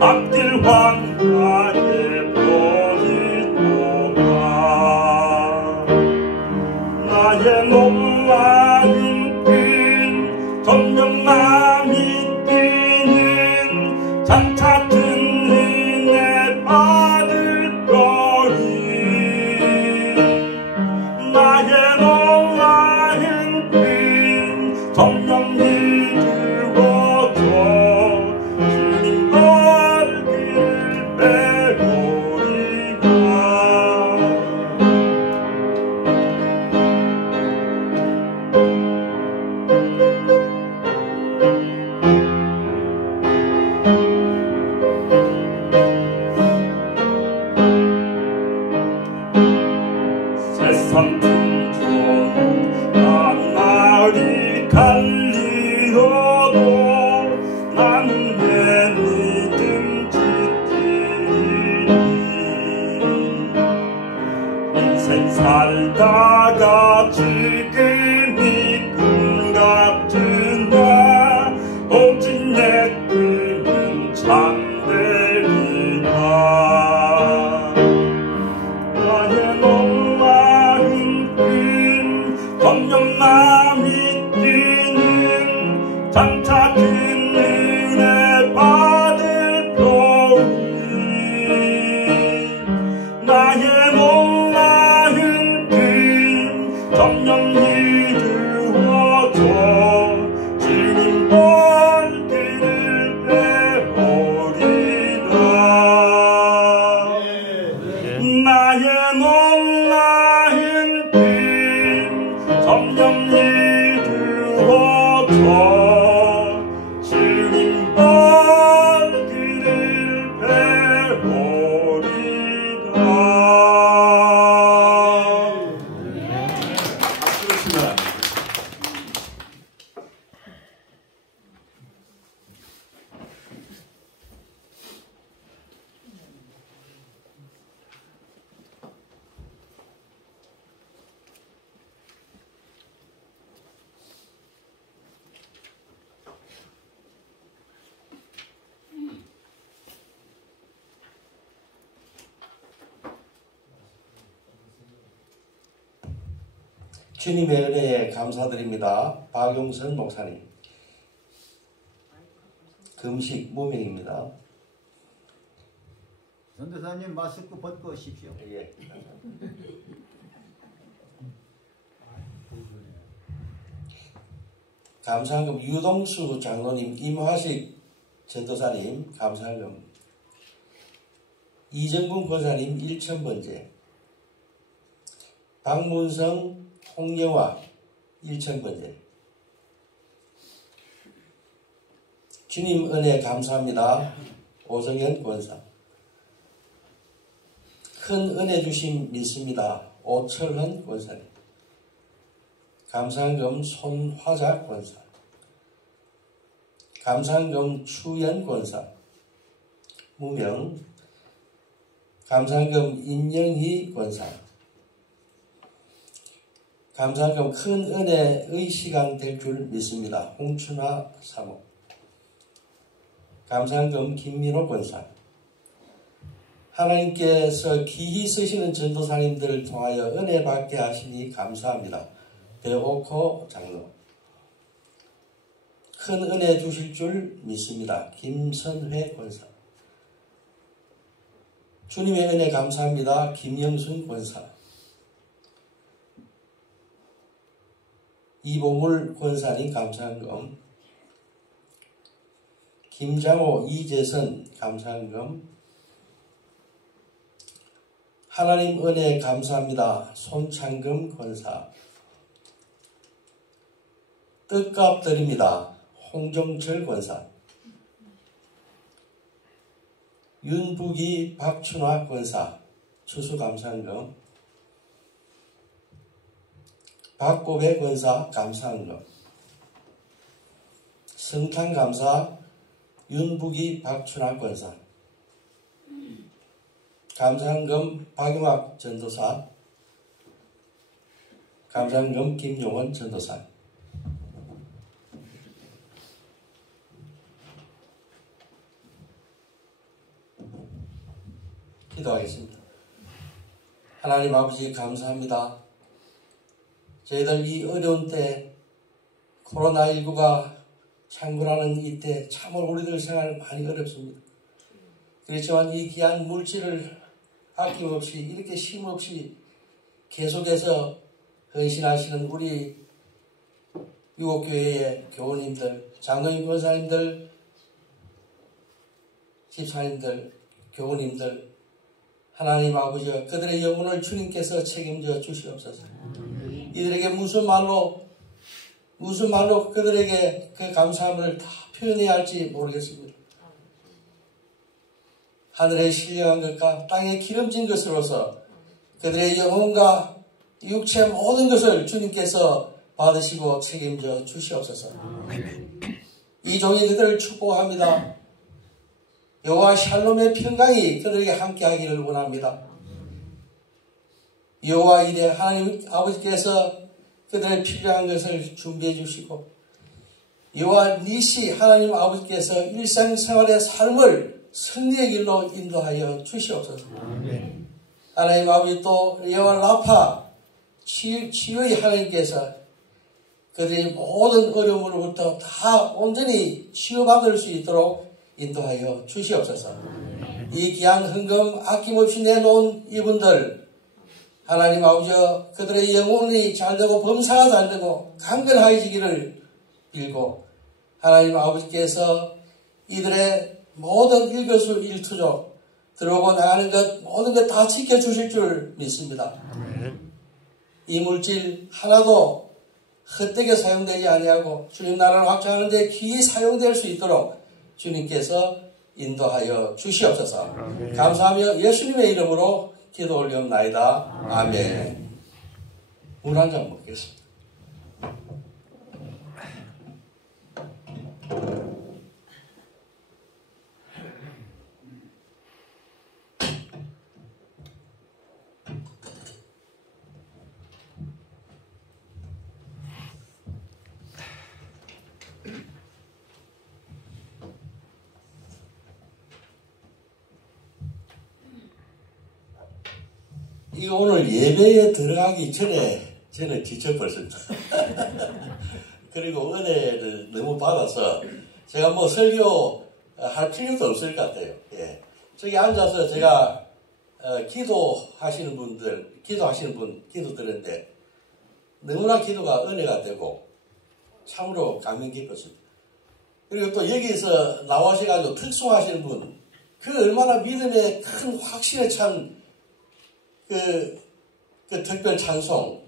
앞길 환하게 보이도다. 나의 놀라운 길 점점 남이 뛰는 장차 큰 은혜 받을 거니. 나의 놀라운 길 점점 이루어져 주님 발길을 빼보리라. 세상 풍종 나날이 갈리어도 나는 내 믿음 지키리. 인생 살다가 지금이 꿈 같은 나 오직 내 꿈은 참되리라. 나의 놀라운 꿈 점점 남이 뛰는 장차 큰 은혜 받을 거니. 나의 놀라운 꿈 점점 이루어져 주님 발길을 빼보리라. 나의 놀라운 꿈 점점 이루어져 주님 발길을 빼보리라. 그렇습니다. 주님의 은혜에 감사드립니다. 박용선 목사님. 금식 무명입니다. 전도사님 마스크 벗고 오십시오. 예. 감사한금 유동수 장로님, 임화식 전도사님 감사한금, 이정군 권사님 1000번째, 박문성 홍영화 1000번째. 주님 은혜 감사합니다. 오성현 권사. 큰 은혜 주심 믿습니다. 오철헌 권사님. 감사한금 손화작 권사. 감사한금 추연 권사. 무명. 감사한금 임영희 권사. 감사한금 큰 은혜의 시간 될 줄 믿습니다. 홍춘화 사모. 감사한금 김민호 권사. 하나님께서 기히 쓰시는 전도사님들을 통하여 은혜 받게 하시니 감사합니다. 배호코 장로. 큰 은혜 주실 줄 믿습니다. 김선회 권사. 주님의 은혜 감사합니다. 김영순 권사. 이보물 권사님 감사한금. 김장호 이재선 감사한금. 하나님 은혜 감사합니다. 손창금 권사. 뜻값 드립니다. 홍정철 권사. 윤북이 박춘화 권사. 추수감사한금. 박고배 권사 감사한금. 성탄감사 윤북이 박춘화 권사. 감사한금 박용학 전도사. 감사한금 김용원 전도사. 기도하겠습니다. 하나님 아버지 감사합니다. 저희들 이 어려운 때 코로나19가 창궐하는 이때 참으로 우리들 생활 많이 어렵습니다. 그렇지만 이 귀한 물질을 아낌없이 이렇게 쉼없이 계속해서 헌신하시는 우리 유옥교회의 교우님들, 장로님, 권사님들, 집사님들, 교우님들, 하나님 아버지와 그들의 영혼을 주님께서 책임져 주시옵소서. 이들에게 무슨 말로 그들에게 그 감사함을 다 표현해야 할지 모르겠습니다. 하늘에 신령한 것과 땅에 기름진 것으로서 그들의 영혼과 육체 모든 것을 주님께서 받으시고 책임져 주시옵소서. 이 종이 그들을 축복합니다. 여호와 샬롬의 평강이 그들에게 함께하기를 원합니다. 여호와 이레 하나님 아버지께서 그들의 필요한 것을 준비해 주시고 여호와 니시 하나님 아버지께서 일상생활의 삶을 승리의 길로 인도하여 주시옵소서. 하나님 아버지 또 여호와 라파 치유의 하나님께서 그들의 모든 어려움으로부터 다 온전히 치유받을 수 있도록 인도하여 주시옵소서. 이 귀한 헌금 아낌없이 내놓은 이분들 하나님 아버지여 그들의 영혼이 잘되고 범사가 잘되고 강건하여지기를 빌고 하나님 아버지께서 이들의 모든 일거수일투족 들어오고 나가는 것 모든 것 다 지켜주실 줄 믿습니다. 이 물질 하나도 헛되게 사용되지 아니하고 주님 나라를 확장하는 데 귀히 사용될 수 있도록 주님께서 인도하여 주시옵소서. 감사하며 예수님의 이름으로 기도 올리옵나이다. 아멘. 물 한 잔 먹겠습니다. 이 오늘 예배에 들어가기 전에 저는 지쳐버렸습니다. 그리고 은혜를 너무 받아서 제가 뭐 설교 할 필요도 없을 것 같아요. 예. 저기 앉아서 제가 기도하시는 분 기도 들었는데 너무나 기도가 은혜가 되고 참으로 감명 깊었습니다. 그리고 또 여기서 나와셔가지고 특송하시는 분 그 얼마나 믿음의 큰 확신에 찬 그 특별 찬송,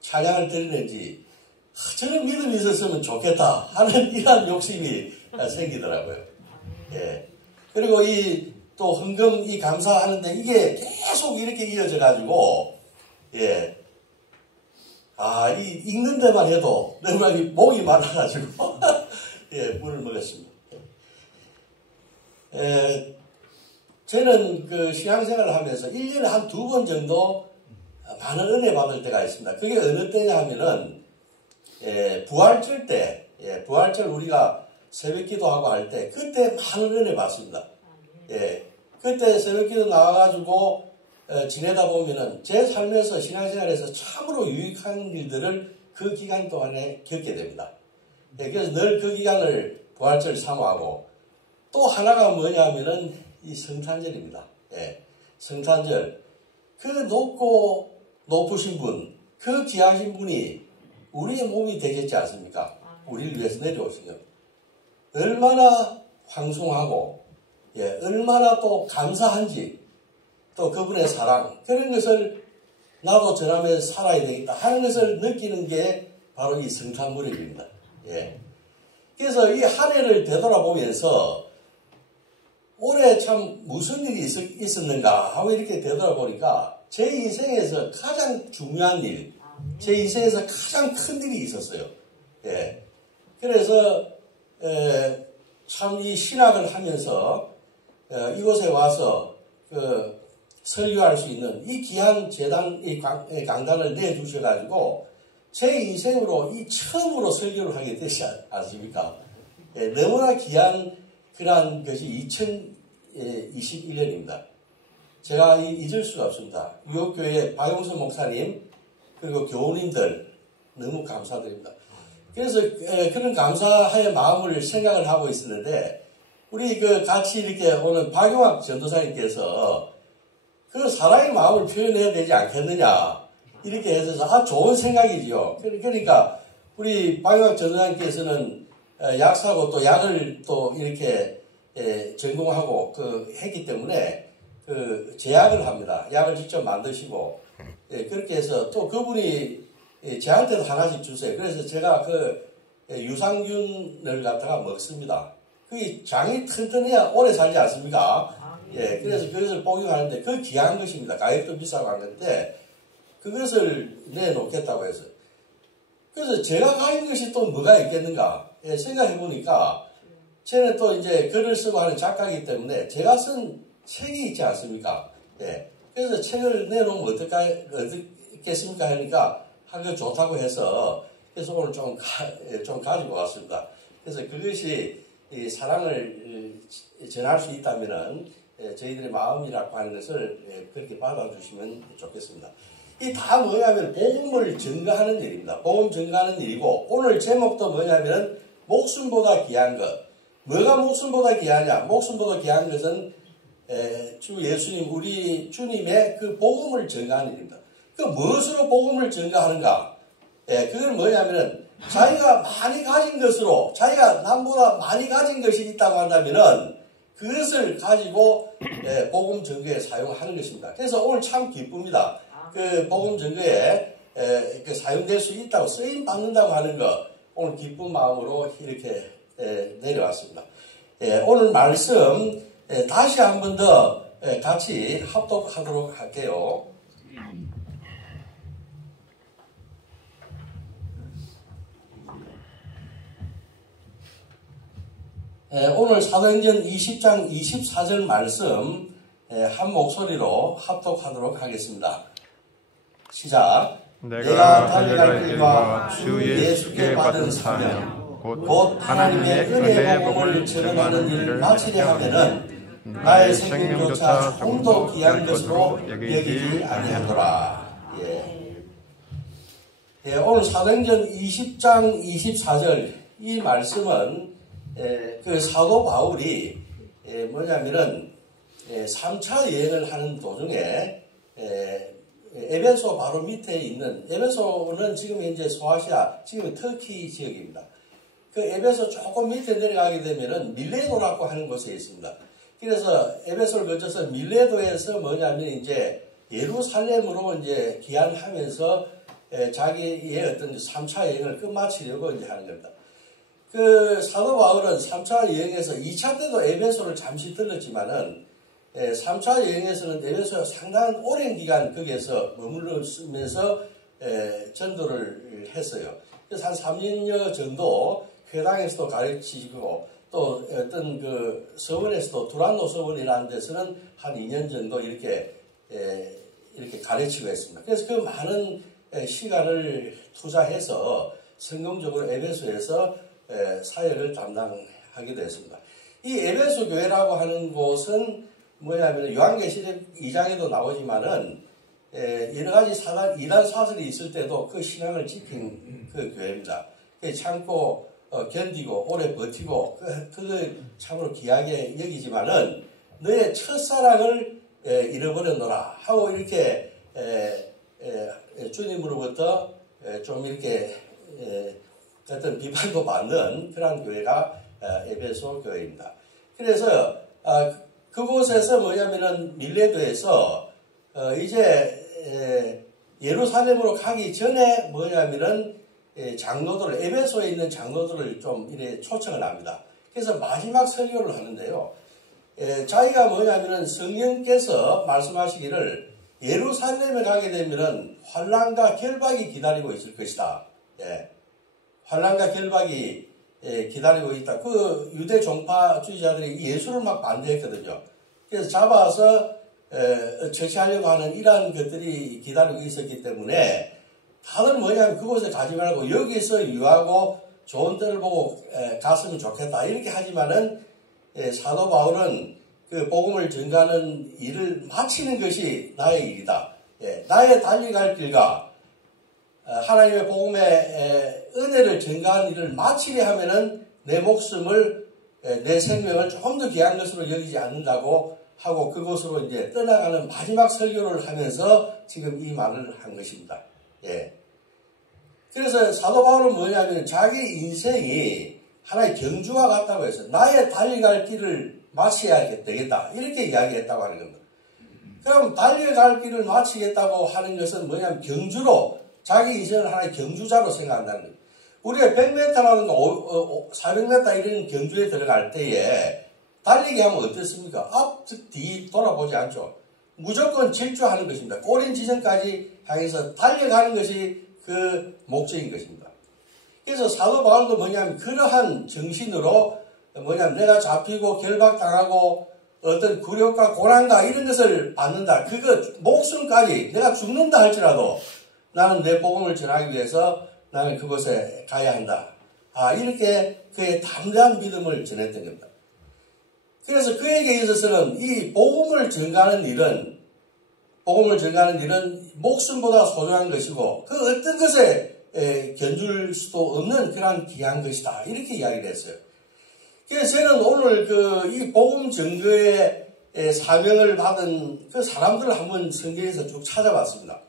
찬양을 드리는지, 저는 믿음이 있었으면 좋겠다 하는 이런 욕심이 생기더라고요. 예. 그리고 또 헌금 감사하는데 이게 계속 이렇게 이어져가지고, 예. 읽는 데만 해도 너무 목이 말라가지고, 예, 물을 먹었습니다. 저는 그 신앙생활을 하면서 1년에 한 2번 정도 많은 은혜 받을 때가 있습니다. 그게 어느 때냐 하면은, 부활절 때, 부활절 우리가 새벽 기도하고 할 때, 그때 많은 은혜 받습니다. 예, 그때 새벽 기도 나와가지고, 지내다 보면은 제 삶에서 신앙생활에서 참으로 유익한 일들을 그 기간 동안에 겪게 됩니다. 예, 그래서 늘 그 기간을 부활절 사모하고, 또 하나가 뭐냐 하면은, 이 성탄절입니다. 예, 성탄절. 그 높으신 분, 그 귀하신 분이 우리의 몸이 되셨지 않습니까? 우리를 위해서 내려오신 것. 얼마나 황송하고, 예, 얼마나 또 감사한지, 또 그분의 사랑, 그런 것을 나도 전하면서 살아야 되겠다 하는 것을 느끼는 게 바로 이 성탄 무렵입니다. 예. 그래서 이 한 해를 되돌아보면서 올해 참 무슨 일이 있었는가 하고 이렇게 되돌아보니까 제 인생에서 가장 중요한 일, 제 인생에서 가장 큰 일이 있었어요. 예. 그래서 참 이 신학을 하면서 이곳에 와서 설교할 수 있는 이 귀한 재단, 이 강단을 내주셔가지고 제 인생으로 이 처음으로 설교를 하게 되지 않습니까? 예, 너무나 귀한 그러한 것이 2021년입니다. 제가 잊을 수가 없습니다. 유옥교회 박용선 목사님 그리고 교우님들 너무 감사드립니다. 그래서 그런 감사의 마음을 생각을 하고 있었는데 우리 같이 이렇게 오는 박용학 전도사님께서 그 사랑의 마음을 표현해야 되지 않겠느냐 이렇게 해서 좋은 생각이죠. 그러니까 우리 박용학 전도사님께서는 약사고 또 약을 또 이렇게 전공하고 했기 때문에 제약을 합니다. 약을 직접 만드시고 그렇게 해서 또 그분이 저한테도 하나씩 주세요. 그래서 제가 유산균을 갖다가 먹습니다. 그게 장이 튼튼해야 오래 살지 않습니까? 그래서 그것을 복용하는데 그 귀한 것입니다. 가격도 비싸고 한 건데 그것을 내놓겠다고 해서 그래서 제가 가진 것이 또 뭐가 있겠는가 생각해 보니까 저는 또 이제 글을 쓰고 하는 작가이기 때문에 제가 쓴 책이 있지 않습니까? 그래서 책을 내놓으면 어떻겠습니까? 하니까 하기 좋다고 해서 그래서 오늘 좀 가지고 왔습니다. 그래서 그것이 이 사랑을 전할 수 있다면은 저희들의 마음이라고 하는 것을 그렇게 받아주시면 좋겠습니다. 이 다 뭐냐면 복음을 증거하는 일입니다. 복음 증거하는 일이고 오늘 제목도 뭐냐면 목숨보다 귀한 것. 뭐가 목숨보다 귀하냐? 목숨보다 귀한 것은 주 예수님 우리 주님의 그 복음을 증거하는 일입니다. 그 무엇으로 복음을 증거하는가? 그건 뭐냐면은 자기가 많이 가진 것으로 자기가 남보다 많이 가진 것이 있다고 한다면은 그것을 가지고 복음 증거에 사용하는 것입니다. 그래서 오늘 참 기쁩니다. 그 복음 증거에 사용될 수 있다고 쓰임 받는다고 하는 거 오늘 기쁜 마음으로 이렇게 내려왔습니다. 오늘 말씀 다시 한 번 더 같이 합독하도록 할게요. 오늘 사도행전 20장 24절 말씀 한 목소리로 합독하도록 하겠습니다. 시작. 내가 달려갈 길과 주 예수께 받은 사명 곧 하나님의 은혜의 복음을 전하는 일을 마치려 하면은 나의 생명조차 조금도 귀한 것으로 여기지 아니하노라. 오늘 사도행전 20장 24절 이 말씀은 그 사도 바울이 뭐냐면은 3차 여행을 하는 도중에 에베소 바로 밑에 있는 에베소는 지금 현재 소아시아 지금 터키 지역입니다. 그 에베소 조금 밑에 내려가게 되면은 밀레도라고 하는 곳에 있습니다. 그래서 에베소를 거쳐서 밀레도에서 뭐냐면 이제 예루살렘으로 이제 귀환하면서 자기의 어떤 3차 여행을 끝마치려고 이제 하는 겁니다. 그 사도 바울은 3차 여행에서 2차 때도 에베소를 잠시 들렀지만은 3차 여행에서는 에베소에 상당한 오랜 기간 거기에서 머물러면서 전도를 했어요. 그래서 한 3년여 정도 회당에서도 가르치고 또 어떤 그 서원에서도 두란노 서원이라는 데서는 한 2년 정도 이렇게 가르치고 했습니다. 그래서 그 많은 시간을 투자해서 성공적으로 에베소에서 사역을 담당하게 됐습니다. 이 에베소 교회라고 하는 곳은 뭐냐면 요한계시록 2장에도 나오지만은 여러 가지 이단 사설이 있을 때도 그 신앙을 지킨 그 교회입니다. 참고 견디고 오래 버티고 그걸 참으로 귀하게 여기지만은 너의 첫사랑을 잃어버렸노라 하고 이렇게 주님으로부터 좀 이렇게 어떤 비판도 받는 그런 교회가 에베소 교회입니다. 그래서 그곳에서 뭐냐면은 밀레도에서 이제 예루살렘으로 가기 전에 뭐냐면은 장로들을 에베소에 있는 장로들을 좀 이래 초청을 합니다. 그래서 마지막 설교를 하는데요. 자기가 뭐냐면은 성령께서 말씀하시기를 예루살렘에 가게 되면은 환난과 결박이 기다리고 있을 것이다. 환난과 결박이 기다리고 있다. 그 유대 종파주의자들이 예수를 막 반대했거든요. 그래서 잡아서 처치하려고 하는 이러한 것들이 기다리고 있었기 때문에 다들 뭐냐면 그곳에 가지 말고 여기서 유하고 좋은 때를 보고 갔으면 좋겠다. 이렇게 하지만은 사도 바울은 그 복음을 전가하는 일을 마치는 것이 나의 일이다. 예, 나의 달려갈 길과 하나님의 복음의 은혜를 전가하는 일을 마치게 하면은 내 목숨을, 내 생명을 조금 더 귀한 것으로 여기지 않는다고 하고 그곳으로 이제 떠나가는 마지막 설교를 하면서 지금 이 말을 한 것입니다. 예. 그래서 사도 바울은 뭐냐면 자기 인생이 하나의 경주와 같다고 해서 나의 달려갈 길을 마쳐야 되겠다. 이렇게 이야기했다고 하는 겁니다. 그럼 달려갈 길을 마치겠다고 하는 것은 뭐냐면 경주로 자기 인생을 하나의 경주자로 생각한다는 거예요. 우리가 100m라든가 400m 이런 경주에 들어갈 때에 달리기 하면 어떻습니까? 앞, 뒤 돌아보지 않죠. 무조건 질주하는 것입니다. 꼬린 지점까지 향해서 달려가는 것이 그 목적인 것입니다. 그래서 사도 바울도 뭐냐면 그러한 정신으로 뭐냐면 내가 잡히고 결박당하고 어떤 굴욕과 고난과 이런 것을 받는다. 그거 목숨까지 내가 죽는다 할지라도 나는 내 복음을 전하기 위해서 나는 그곳에 가야 한다. 이렇게 그의 담대한 믿음을 전했던 겁니다. 그래서 그에게 있어서는 이 복음을 전가하는 일은 목숨보다 소중한 것이고 그 어떤 것에 견줄 수도 없는 그런 귀한 것이다. 이렇게 이야기를 했어요. 그래서 저는 오늘 이 복음 전거의 사명을 받은 그 사람들을 한번 성경에서 쭉 찾아봤습니다.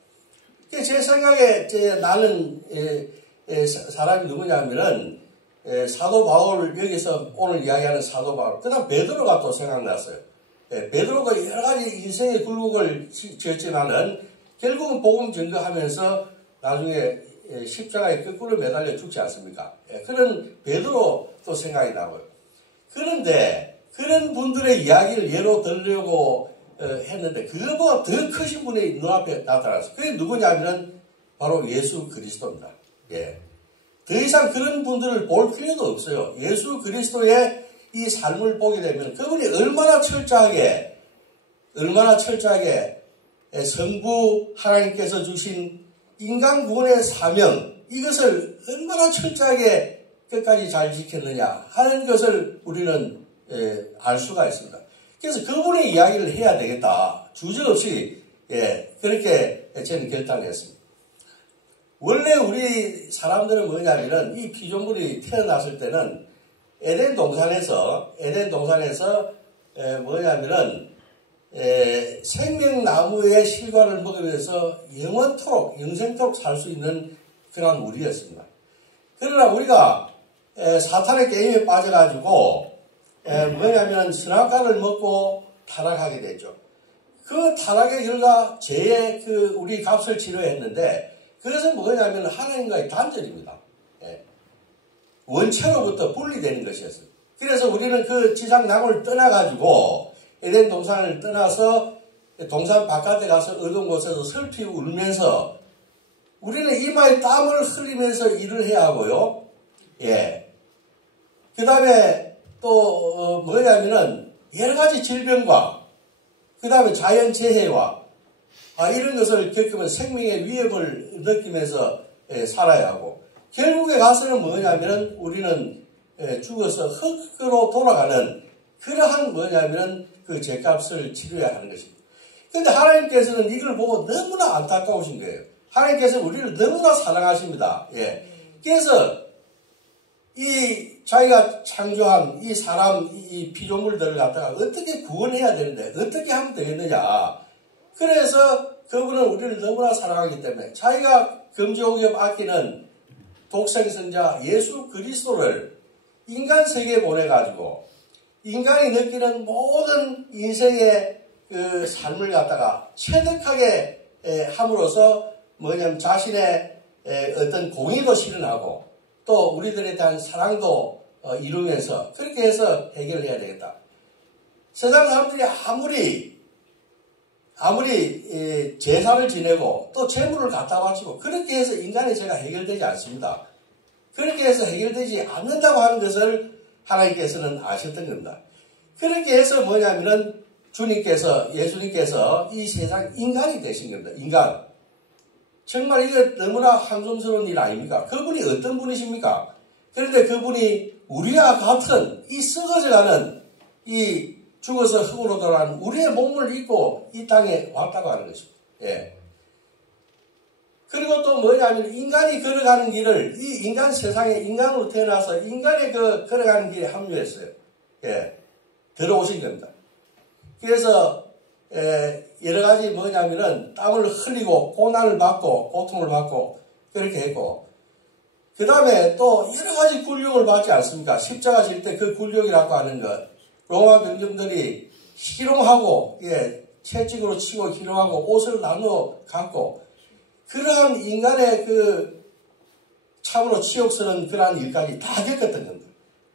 제 생각에 나는 사람이 누구냐면은 사도 바울, 여기서 오늘 이야기하는 사도 바울, 그 다음 베드로가 또 생각났어요. 베드로가 여러 가지 인생의 굴곡을 지었지만은 결국은 복음 전거하면서 나중에 십자가에 거꾸로 매달려 죽지 않습니까? 그런 베드로 또 생각이 나고요. 그런데 그런 분들의 이야기를 예로 들으려고 했는데 그거보다 더 크신 분이 눈앞에 나타났어요. 그게 누구냐면은 바로 예수 그리스도입니다. 예. 더 이상 그런 분들을 볼 필요도 없어요. 예수 그리스도의 이 삶을 보게 되면 그분이 얼마나 철저하게 성부 하나님께서 주신 인간 구원의 사명, 이것을 얼마나 철저하게 끝까지 잘 지켰느냐 하는 것을 우리는 알 수가 있습니다. 그래서 그분의 이야기를 해야 되겠다. 주저없이 그렇게 저는 결단했습니다. 원래 우리 사람들은 뭐냐면은 이 피조물이 태어났을 때는 에덴 동산에서 뭐냐면은 생명나무의 실과를 먹으면서 영생토록 살 수 있는 그런 우리였습니다. 그러나 우리가 사탄의 게임에 빠져가지고 뭐냐면 선악과를 먹고 타락하게 됐죠. 그 타락의 결과 죄의 우리 값을 치러야 했는데 그것은 뭐냐면 하나님과의 단절입니다. 원체로부터 분리되는 것이었어요. 그래서 우리는 그 지상 나무를 떠나가지고 에덴 동산을 떠나서 동산 바깥에 가서 어두운 곳에서 슬피 울면서 우리는 이마에 땀을 흘리면서 일을 해야 하고요. 그 다음에 또 뭐냐면은 여러 가지 질병과 그 다음에 자연재해와 이런 것을 겪으면 생명의 위협을 느끼면서 살아야 하고 결국에 가서는 뭐냐면은 우리는 죽어서 흙으로 돌아가는 그러한 뭐냐면은 그 죄값을 치러야 하는 것입니다. 그런데 하나님께서는 이걸 보고 너무나 안타까우신 거예요. 하나님께서는 우리를 너무나 사랑하십니다. 그래서 자기가 창조한 이 사람, 이 피조물들을 갖다가 어떻게 구원해야 되는데 어떻게 하면 되겠느냐. 그래서 그분은 우리를 너무나 사랑하기 때문에 자기가 금지옥에 아끼는 독생성자 예수 그리스도를 인간 세계에 보내가지고 인간이 느끼는 모든 인생의 그 삶을 갖다가 체득하게 함으로써 뭐냐면 자신의 어떤 공의도 실현하고 또 우리들에 대한 사랑도 이루면서 그렇게 해서 해결을 해야 되겠다. 세상 사람들이 아무리 제사를 지내고 또 재물을 갖다 바치고 그렇게 해서 인간의 죄가 해결되지 않습니다. 그렇게 해서 해결되지 않는다고 하는 것을 하나님께서는 아셨던 겁니다. 그렇게 해서 뭐냐면은 예수님께서 이 세상 인간이 되신 겁니다. 인간. 정말 이거 너무나 황송스러운 일 아닙니까? 그분이 어떤 분이십니까? 그런데 그분이 우리와 같은 이 썩어져가는 이 죽어서 흙으로 돌아가는 우리의 몸을 입고 이 땅에 왔다고 하는 것입니다. 예. 그리고 또 뭐냐면 인간이 걸어가는 길을 이 인간 세상에 인간으로 태어나서 인간의 그 걸어가는 길에 합류했어요. 예. 들어오신 겁니다. 그래서 여러 가지 뭐냐면은 땀을 흘리고 고난을 받고 고통을 받고 그렇게 했고 그 다음에 또 여러 가지 굴욕을 받지 않습니까? 십자가 질 때 그 굴욕이라고 하는 것 로마 병정들이 희롱하고 채찍으로 치고 희롱하고 옷을 나누어 갖고 그러한 인간의 그 참으로 치욕스러운 그러한 일까지 다 겪었던 겁니다.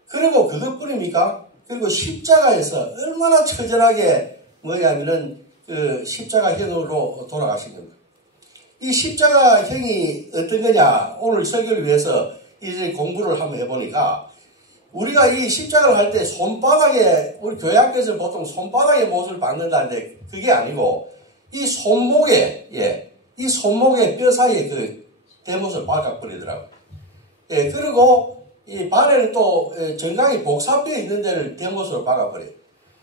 그리고 그것뿐입니까? 그리고 십자가에서 얼마나 처절하게 뭐냐면은 그 십자가형으로 돌아가신 겁니다. 이 십자가형이 어떤 거냐? 오늘 설교를 위해서 이제 공부를 한번 해보니까 우리가 이 십자가를 할 때 손바닥에 우리 교회 학교에서 보통 손바닥에 못을 박는다는데 그게 아니고 이 손목에 이 손목에 뼈 사이에 그 대못을 박아버리더라고요. 예, 그리고 이 발에는 또 정강이 복사뼈 있는 데를 대못으로 박아버려요.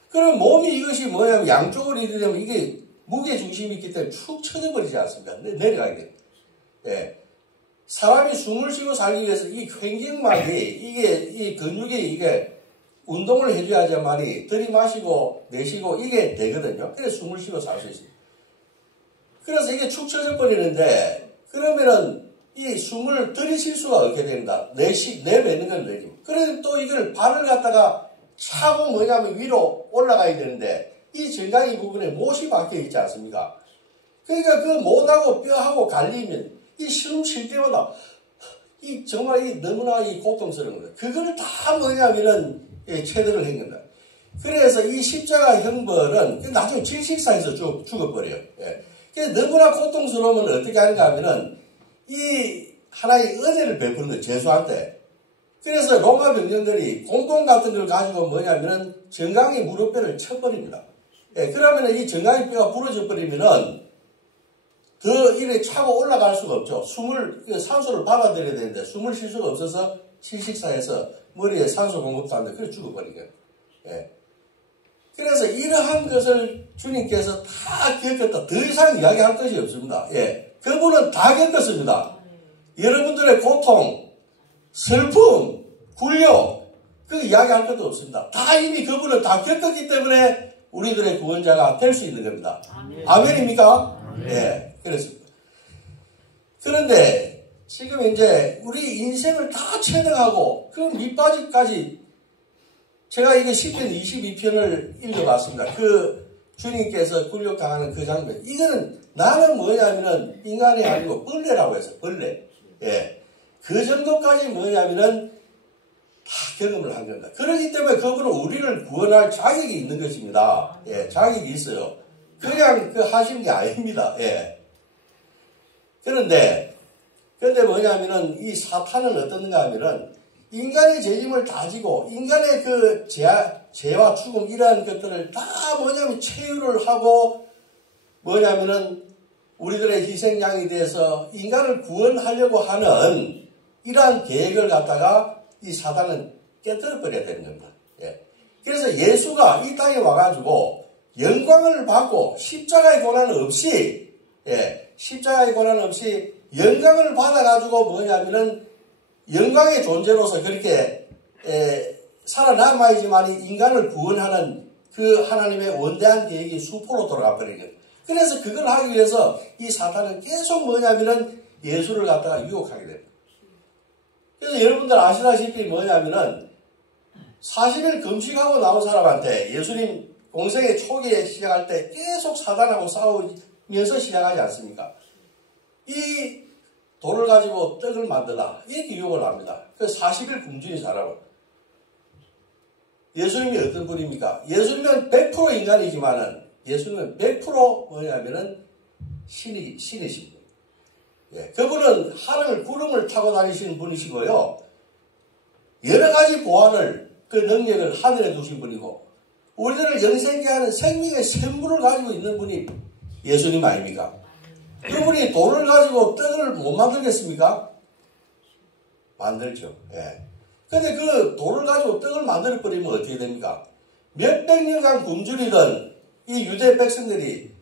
그럼 몸이 이것이 뭐냐면 양쪽으로 이렇게 되면 이게 무게 중심이 있기 때문에 축 처져버리지 않습니까? 내려가게 돼요. 예. 사람이 숨을 쉬고 살기 위해서 이 횡격막이 이 근육이 이게 운동을 해줘야지만이 들이마시고 내쉬고 이게 되거든요. 그래서 숨을 쉬고 살 수 있어요. 그래서 이게 축 처져 버리는데 그러면은 이 숨을 들이쉴 수가 없게 됩니다. 내뱉는 걸 내리면. 그래서 또 이걸 발을 갖다가 차고 뭐냐면 위로 올라가야 되는데 이 정강이 부분에 못이 박혀 있지 않습니까? 그러니까 그 못하고 뼈하고 갈리면 이 숨 쉴 때마다 이 정말 이 너무나 이 고통스러운 거예요. 그거를 다 뭐냐면은 체득을 한 겁니다. 그래서 이 십자가 형벌은 나중에 질식사에서 죽어버려요. 예. 그래서 너무나 고통스러우면 어떻게 하는가 하면은 이 하나의 은혜를 베푸는 거예요. 죄수한테. 그래서 로마 병정들이 공동 같은 걸 가지고 뭐냐면은 정강이 무릎뼈를 쳐버립니다. 예, 그러면은 이 정강이 뼈가 부러져 버리면은 더 이렇게 차고 올라갈 수가 없죠. 산소를 받아들여야 되는데 숨을 쉴 수가 없어서 질식사에서 머리에 산소 공급도 안 돼. 그래서 죽어버리게. 예. 그래서 이러한 것을 주님께서 다 겪었다. 더 이상 이야기할 것이 없습니다. 예. 그분은 다 겪었습니다. 여러분들의 고통, 슬픔, 굴욕, 그 이야기할 것도 없습니다. 다 이미 그분은 다 겪었기 때문에 우리들의 구원자가 될 수 있는 겁니다. 아멘입니까? 예. 그렇습니다. 그런데 지금 이제 우리 인생을 다 체득하고 그 밑바지까지 제가 이거 시편 22편을 읽어봤습니다. 그 주님께서 굴욕당하는 그 장면. 이거는 나는 뭐냐면은 인간이 아니고 벌레라고 해서 벌레. 예. 그 정도까지 뭐냐면은 다 경험을 한 겁니다. 그렇기 때문에 그분은 우리를 구원할 자격이 있는 것입니다. 예. 자격이 있어요. 그냥 하시는 게 아닙니다. 예. 그런데 뭐냐면은 이 사탄은 어떻는가 하면은 인간의 죄짐을 다 지고 인간의 그 죄와 죽음 이러한 것들을 다 뭐냐면 체유를 하고 뭐냐면은 우리들의 희생양이 돼서 인간을 구원하려고 하는 이러한 계획을 갖다가 이 사단은 깨뜨려 버려야 되는 겁니다. 예. 그래서 예수가 이 땅에 와가지고 영광을 받고 십자가의 고난 없이 십자가의 고난 없이 영광을 받아가지고 뭐냐면은 영광의 존재로서 그렇게 살아남아야지만 인간을 구원하는 그 하나님의 원대한 계획이 수포로 돌아가 버린 거예요. 그래서 그걸 하기 위해서 이 사탄은 계속 뭐냐면은 예수를 갖다가 유혹하게 됩니다. 그래서 여러분들 아시다시피 뭐냐면은 40일 금식하고 나온 사람한테 예수님 공생의 초기에 시작할 때 계속 사단하고 싸우면서 시작하지 않습니까? 이 돌을 가지고 떡을 만들라. 이렇게 유혹을 합니다. 그 40일 굶주린 사람은. 예수님이 어떤 분입니까? 예수님은 100% 인간이지만은 예수님은 100% 뭐냐면은 신이신 분. 예, 그분은 하늘 구름을 타고 다니시는 분이시고요. 여러 가지 보안을 그 능력을 하늘에 두신 분이고 우리들을 영생케 하는 생명의 샘물을 가지고 있는 분이 예수님 아닙니까? 그분이 돌을 가지고 떡을 못 만들겠습니까? 만들죠. 예. 근데 그 돌을 가지고 떡을 만들어버리면 어떻게 됩니까? 몇백 년간 굶주리던 이 유대 백성들이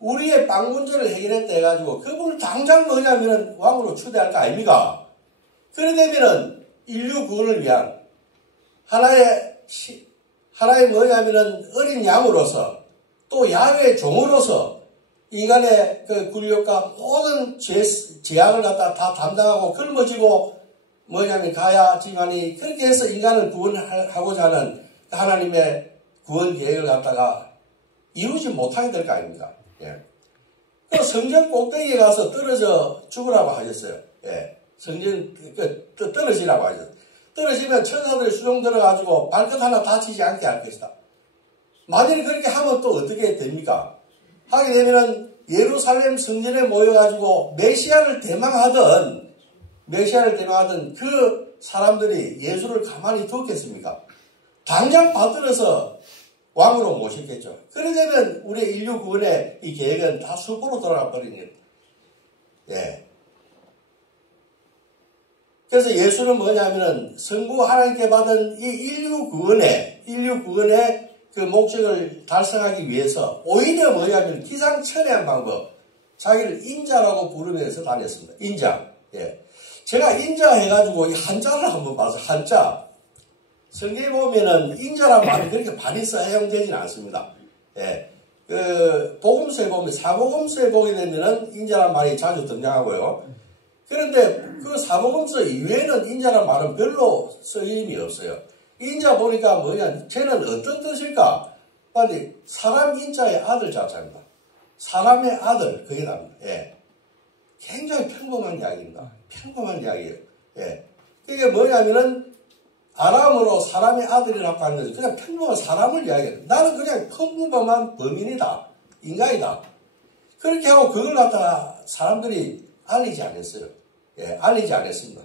우리의 빵 문제를 해결했다 해가지고 그분을 당장 뭐냐면은 왕으로 추대할 거 아닙니까? 그래 되면은 인류 구원을 위한 하나의 뭐냐면은 어린 양으로서 또 야훼의 종으로서 인간의 그 굴욕과 모든 재앙을 갖다 다 담당하고 걸머지고 뭐냐면 가야지만이 그렇게 해서 인간을 구원하고자 하는 하나님의 구원 계획을 갖다가 이루지 못하게 될 거 아닙니까? 예. 그 성전 꼭대기에 가서 떨어져 죽으라고 하셨어요. 예. 성전 떨어지라고 하셨어요. 떨어지면 천사들이 수종 들어가지고 발끝 하나 다치지 않게 할 것이다. 만일 그렇게 하면 또 어떻게 됩니까? 하게 되면은 예루살렘 성전에 모여가지고 메시아를 대망하던 그 사람들이 예수를 가만히 두었겠습니까? 당장 받들어서 왕으로 모셨겠죠. 그러려면 우리 인류 구원의 이 계획은 다 수포로 돌아가 버린 겁니다. 예. 그래서 예수는 뭐냐면은 성부 하나님께 받은 이 인류 구원의 그 목적을 달성하기 위해서 오히려 뭐냐면 기상천외한 방법, 자기를 인자라고 부르면서 다녔습니다. 인자. 예. 제가 인자 해가지고 이 한자를 한번 봐서 한자. 성경에 보면은 인자란 말이 그렇게 많이 사용되지는 않습니다. 예. 그 복음서에 보면 사복음서에 보게 되면은 인자란 말이 자주 등장하고요. 그런데 그 사복음서 이외에는 인자란 말은 별로 쓰임이 없어요. 인자 보니까 뭐냐, 쟤는 어떤 뜻일까? 아니, 사람 인자의 아들 자체입니다. 사람의 아들, 그게 나옵니다. 예. 굉장히 평범한 이야기입니다. 평범한 이야기예요. 예. 그게 뭐냐면은, 아람으로 사람의 아들이라고 하는 거죠. 그냥 평범한 사람을 이야기해요. 나는 그냥 평범한 범인이다. 인간이다. 그렇게 하고 그걸 갖다가 사람들이 알리지 않았어요. 예, 알리지 않았습니다.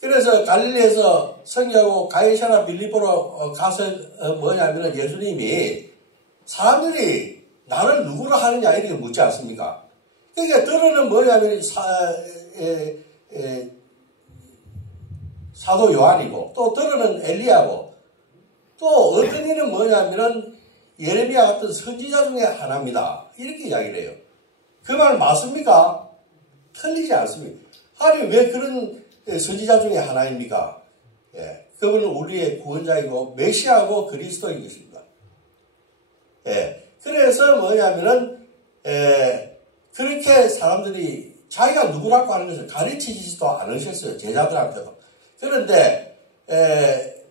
그래서 갈릴리에서 성경하고 가이사라 빌립보로 가서 뭐냐면은 예수님이 사람들이 나를 누구로 하느냐 이렇게 묻지 않습니까? 그러니까 들어는 뭐냐면 사도 요한이고 또 들어는 엘리야고 또 어떤 이는 뭐냐면은 예레미야 같은 선지자 중에 하나입니다. 이렇게 이야기를 해요. 그 말 맞습니까? 틀리지 않습니다. 아니 왜 그런 선지자 중에 하나입니까? 예, 그분은 우리의 구원자이고 메시아고 그리스도인 것입니다. 예, 그래서 뭐냐면은 그렇게 사람들이 자기가 누구라고 하는 것을 가르치지도 않으셨어요. 제자들한테도. 그런데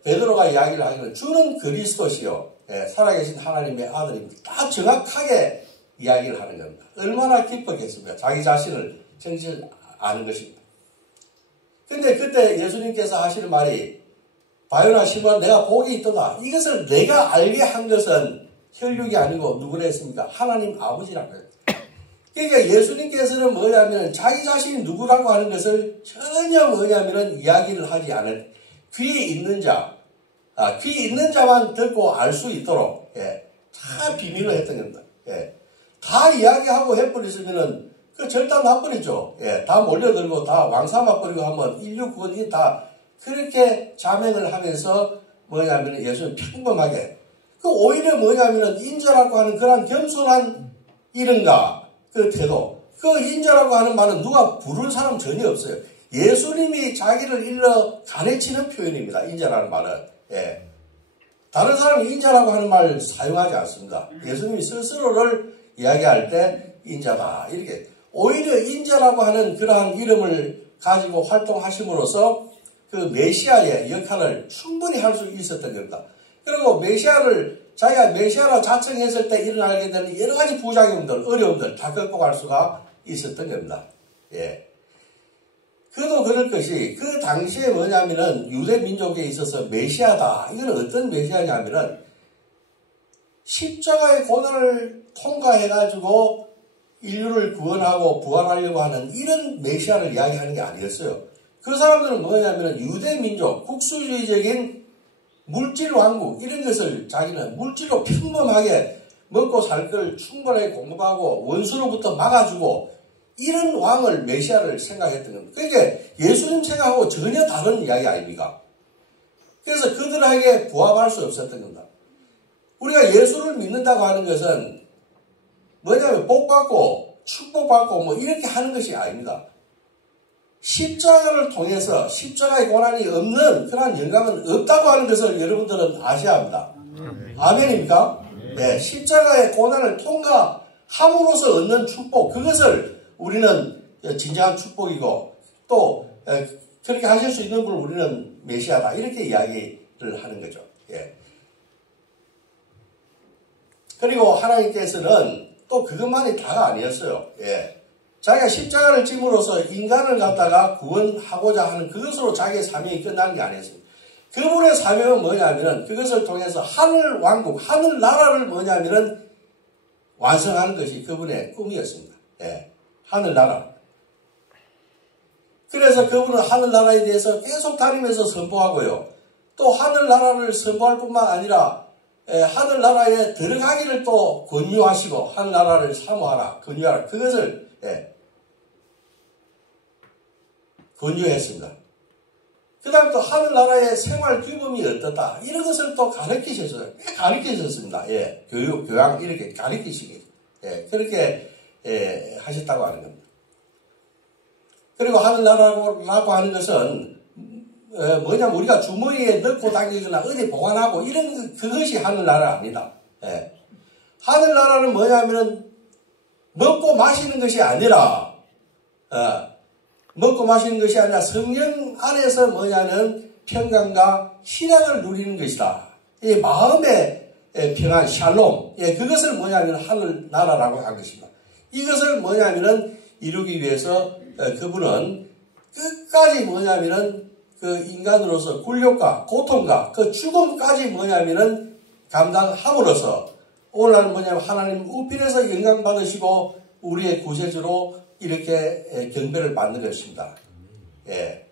베드로가 이야기를 하기는 주는 그리스도시요 살아계신 하나님의 아들입니다. 딱 정확하게 이야기를 하는 겁니다. 얼마나 기뻤겠습니까? 자기 자신을 정신 아는 것입니다. 근데 그때 예수님께서 하시는 말이 바요나 시몬아 내가 복이 있도다. 이것을 내가 알게 한 것은 혈육이 아니고 누구라 했습니까? 하나님 아버지라고 했어요. 그러니까 예수님께서는 뭐냐면 자기 자신이 누구라고 하는 것을 전혀 뭐냐면은 이야기를 하지 않은 귀 있는 자만 듣고 알 수 있도록 다 비밀로 했던 겁니다. 다 이야기하고 해버렸으면은 그 절단 나버리죠. 다 몰려들고 다 왕삼아버리고 하면 인류 구원이 다 그렇게 자맹을 하면서 뭐냐면 예수는 평범하게 그 오히려 뭐냐면은 인자라고 하는 그런 겸손한 이른가 그 태도 그 인자라고 하는 말은 누가 부를 사람 전혀 없어요. 예수님이 자기를 일러 가르치는 표현입니다. 인자라는 말은. 다른 사람이 인자라고 하는 말 사용하지 않습니다. 예수님이 스스로를 이야기할 때 인자다 이렇게 오히려 인자라고 하는 그러한 이름을 가지고 활동하심으로써 그 메시아의 역할을 충분히 할 수 있었던 겁니다. 그리고 자기가 메시아라 자청했을 때 일어나게 되는 여러 가지 부작용들, 어려움들 다 극복할 수가 있었던 겁니다. 그도 그럴 것이 그 당시에 뭐냐면은 유대 민족에 있어서 메시아다. 이건 어떤 메시아냐면은 십자가의 고난을 통과해가지고 인류를 구원하고 부활하려고 하는 이런 메시아를 이야기하는 게 아니었어요. 그 사람들은 뭐냐면은 유대 민족, 국수주의적인 물질 왕국 이런 것을 자기는 물질로 평범하게 먹고 살 걸 충분하게 공급하고 원수로부터 막아주고 이런 왕을 메시아를 생각했던 겁니다. 그러니까 예수님 생각하고 전혀 다른 이야기 아닙니까? 그래서 그들에게 부합할 수 없었던 겁니다. 우리가 예수를 믿는다고 하는 것은 뭐냐면 복받고 축복받고 뭐 이렇게 하는 것이 아닙니다. 십자가를 통해서 십자가의 고난이 없는 그러한 영광은 없다고 하는 것을 여러분들은 아셔야 합니다. 아멘입니까? 네, 십자가의 고난을 통과함으로써 얻는 축복, 그것을 우리는 진정한 축복이고 또 그렇게 하실 수 있는 분을 우리는 메시아다 이렇게 이야기를 하는 거죠. 예. 그리고 하나님께서는 또 그것만이 다가 아니었어요. 예. 자기가 십자가를 짐으로써 인간을 갖다가 구원하고자 하는 그것으로 자기의 사명이 끝나는 게 아니었습니다. 그분의 사명은 뭐냐면은 그것을 통해서 하늘 왕국, 하늘 나라를 뭐냐면은 완성하는 것이 그분의 꿈이었습니다. 예. 하늘 나라. 그래서 그분은 하늘 나라에 대해서 계속 다니면서 선포하고요. 또 하늘 나라를 선포할 뿐만 아니라 하늘 나라에 들어가기를 또 권유하시고 하늘 나라를 사모하라, 권유하라. 그것을 권유했습니다. 그 다음 또 하늘나라의 생활 규범이 어떻다. 이런 것을 또 가르치셨습니다. 예, 교양 이렇게 가르치시기. 예, 그렇게 하셨다고 하는 겁니다. 그리고 하늘나라라고 하는 것은 뭐냐면 우리가 주머니에 넣고 다니거나 어디 보관하고 이런 그것이 하늘나라 아닙니다. 예. 하늘나라는 뭐냐면은 먹고 마시는 것이 아니라 먹고 마시는 것이 아니라 성령 안에서 뭐냐면 평강과 희락을 누리는 것이다. 이 마음의 평안, 샬롬, 그것을 뭐냐면 하늘나라라고 한 것입니다. 이것을 뭐냐면은 이루기 위해서 그분은 끝까지 뭐냐면은 그 인간으로서 굴욕과 고통과 그 죽음까지 뭐냐면은 감당함으로써 오늘날 뭐냐면 하나님 우편에서 영광 받으시고 우리의 구세주로 이렇게 경배를 받는 것입니다. 예.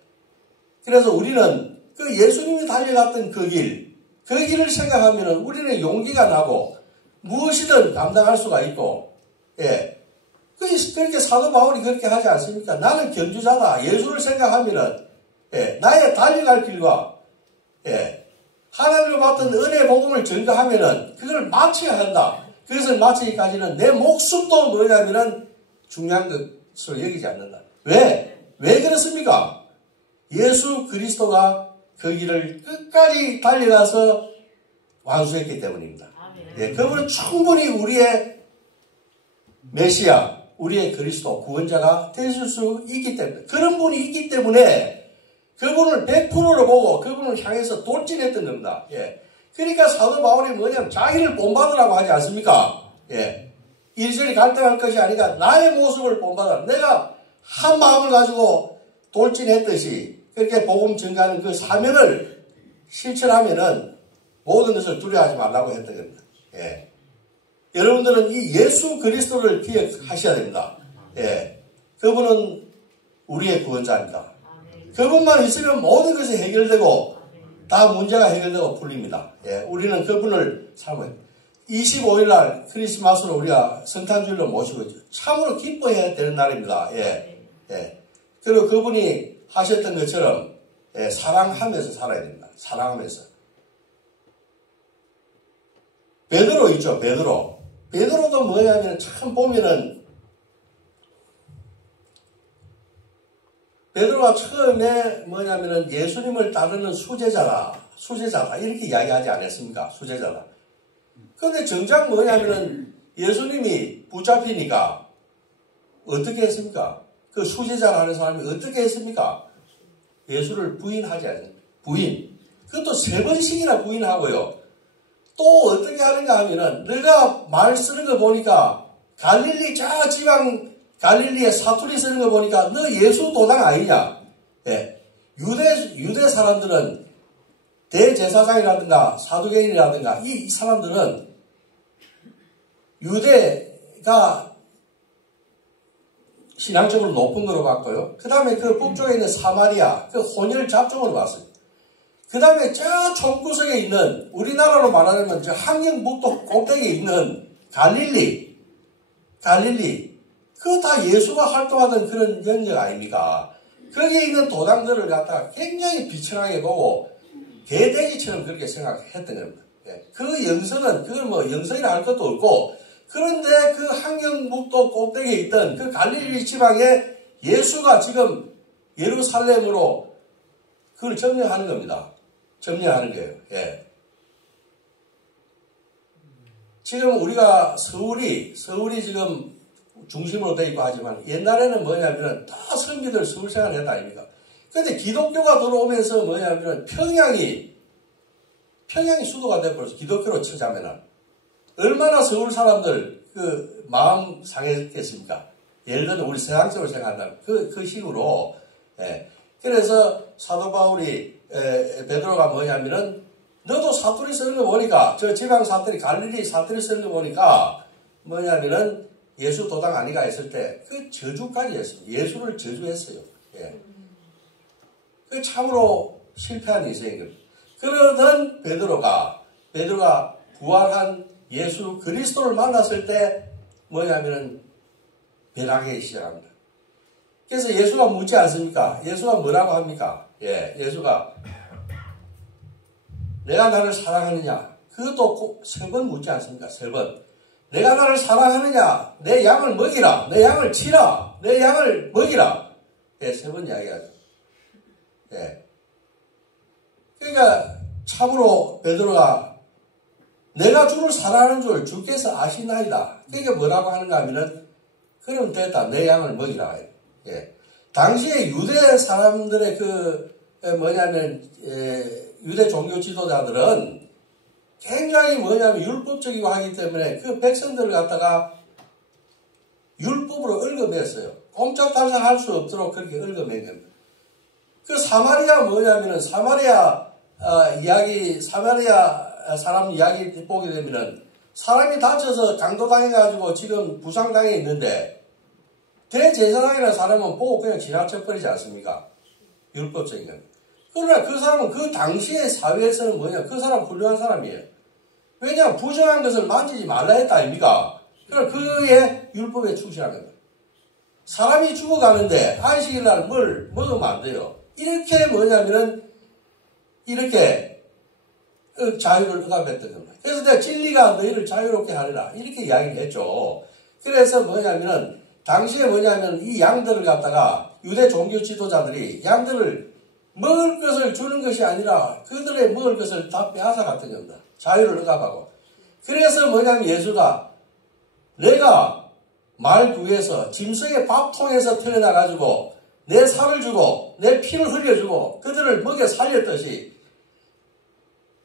그래서 우리는 그 예수님이 달려갔던 그 길을 생각하면 우리는 용기가 나고 무엇이든 감당할 수가 있고, 예. 그렇게 사도 바울이 그렇게 하지 않습니까? 나는 견주자다. 예수를 생각하면, 예. 나의 달려갈 길과, 예. 하나님으로 받던 은혜 복음을 전가하면은 그걸 마쳐야 한다. 그것을 마치기까지는 내 목숨도 뭐냐면은 중요한 것으로 여기지 않는다. 왜 그렇습니까? 예수 그리스도가 그 길을 끝까지 달려가서 완수했기 때문입니다. 예, 그분은 충분히 우리의 메시아, 우리의 그리스도, 구원자가 되실 수 있기 때문에, 그런 분이 있기 때문에 그분을 100%로 보고 그분을 향해서 돌진했던 겁니다. 예. 그러니까 사도 바울이 뭐냐면 자기를 본받으라고 하지 않습니까? 예. 이리저리 갈등할 것이 아니라 나의 모습을 본받아라. 내가 한 마음을 가지고 돌진했듯이 그렇게 복음 전가하는 그 사명을 실천하면은 모든 것을 두려워하지 말라고 했던 겁니다. 예. 여러분들은 이 예수 그리스도를 기억하셔야 됩니다. 예. 그분은 우리의 구원자입니다. 그분만 있으면 모든 것이 해결되고 다 문제가 해결되고 풀립니다. 예, 우리는 그분을 사모해요. 25일 날 크리스마스로 우리가 성탄주일로 모시고 참으로 기뻐해야 되는 날입니다. 예, 예. 그리고 그분이 하셨던 것처럼 사랑하면서 살아야 됩니다. 사랑하면서. 베드로 있죠. 베드로도 뭐냐면 참 보면은 베드로가 처음에 뭐냐면은 예수님을 따르는 수제자다 이렇게 이야기하지 않았습니까? 수제자다. 그런데 정작 뭐냐면은 예수님이 붙잡히니까 어떻게 했습니까? 그 수제자라는 사람이 어떻게 했습니까? 예수를 부인하지 않습니까? 부인. 그것도 3번씩이나 부인하고요. 또 어떻게 하는가 하면은 내가 말 쓰는 거 보니까 갈릴리 저 지방 갈릴리에 사투리 쓰는 거 보니까 너 예수 도당 아니냐? 예. 유대 사람들은 대제사장이라든가 사두개인이라든가 이 사람들은 유대가 신앙적으로 높은 거로 봤고요. 그 다음에 그 북쪽에 있는 사마리아, 그 혼혈 잡종으로 봤어요. 그 다음에 저 총구석에 있는 우리나라로 말하자면 저 함경북도 꼭대기에 있는 갈릴리. 그거 다 예수가 활동하던 그런 영역 아닙니까? 거기에 있는 도당들을 갖다가 굉장히 비천하게 보고 개돼지처럼 그렇게 생각했던 겁니다. 예. 그 영성은 그걸 뭐 영성이라 할 것도 없고 그런데 그 항영북도 꼭대기에 있던 그 갈릴리 지방에 예수가 지금 예루살렘으로 그걸 점령하는 겁니다. 점령하는 거예요. 예. 지금 우리가 서울이 지금 중심으로 되어 있고 하지만 옛날에는 뭐냐면은 다 선비들 서울 생활을 했다 아닙니까? 근데 기독교가 들어오면서 뭐냐면은 평양이 수도가 되어버려서 기독교로 치자면은 얼마나 서울 사람들 그 마음 상했겠습니까? 예를 들어 우리 세상적으로 생각한다면 그 식으로 예. 그래서 사도 바울이 베드로가 뭐냐면은 너도 사투리 쓰는 거 보니까 저 지방 사투리 갈릴리 사투리 쓰는 거 보니까 뭐냐면은 예수 도당 아니가 했을 때 그 저주까지 했어요. 예수를 저주했어요. 예. 그 참으로 실패한 인생인 겁니다. 그러던 베드로가 부활한 예수 그리스도를 만났을 때 뭐냐면은 변하기 시작합니다. 그래서 예수가 묻지 않습니까? 예수가 뭐라고 합니까? 예, 예수가 내가 나를 사랑하느냐? 그것도 3번 묻지 않습니까? 3번. 내가 나를 사랑하느냐? 내 양을 먹이라. 내 양을 치라. 내 양을 먹이라. 예, 3번 이야기하죠. 예. 그러니까 참으로 베드로가 내가 주를 사랑하는 줄 주께서 아시나이다. 그러니까 뭐라고 하는가 하면은 그럼 됐다. 내 양을 먹이라. 예. 당시에 유대 사람들의 유대 종교 지도자들은 굉장히 율법적이고 하기 때문에 그 백성들을 갖다가 율법으로 얽어맸어요. 꼼짝달싹 할 수 없도록 그렇게 얽어맨 겁니다. 그 사마리아 사마리아 사람 이야기 보게 되면은 사람이 다쳐서 강도당해가지고 지금 부상당해 있는데 대제사장이라는 사람은 보고 그냥 지나쳐버리지 않습니까? 율법적인 겁니다. 그러나 그 사람은 그 당시의 사회에서는 그 사람 훌륭한 사람이에요. 왜냐하면 부정한 것을 만지지 말라 했다 아닙니까? 그러나 그의 율법에 충실한 겁니다. 사람이 죽어가는데 안식일날 뭘 먹으면 안 돼요. 이렇게 이렇게 자유를 억압했던 겁니다. 그래서 내가 진리가 너희를 자유롭게 하리라 이렇게 이야기를 했죠. 그래서 당시에 이 양들을 갖다가 유대 종교 지도자들이 양들을 먹을 것을 주는 것이 아니라 그들의 먹을 것을 다 빼앗아 갔던 겁니다. 자유를 억압하고. 그래서 예수가 내가 말 구해서 짐승의 밥통에서 태어나가지고 내 살을 주고 내 피를 흘려주고 그들을 먹여 살렸듯이